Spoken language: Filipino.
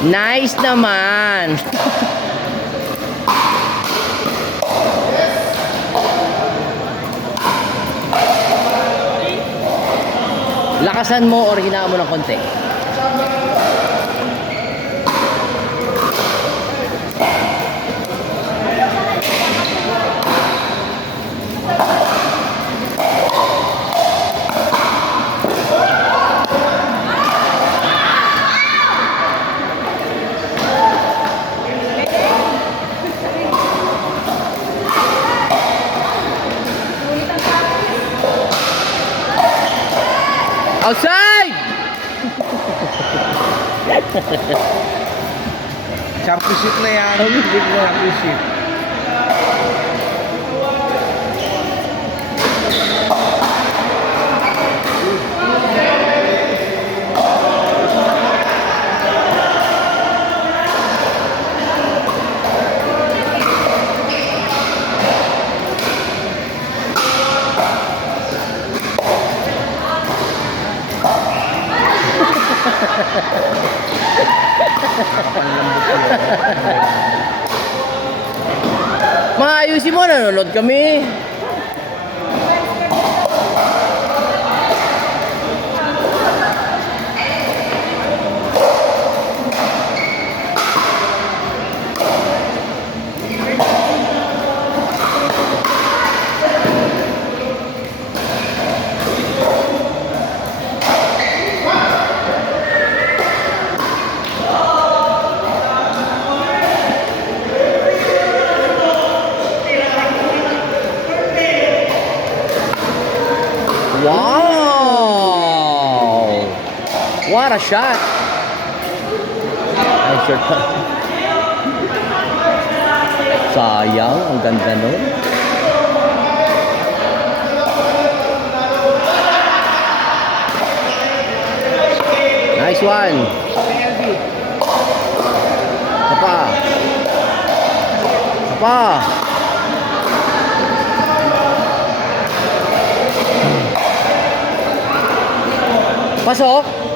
Nice naman. Lakasan mo or hinaan mo ng konti. Outside! Championship na yan. Championship. Maayusin mo, nanonood kami. Wow! What a shot! Ay, short pa. Sayang, ang ganda nun. Nice one! Apa? Apa? Pasok!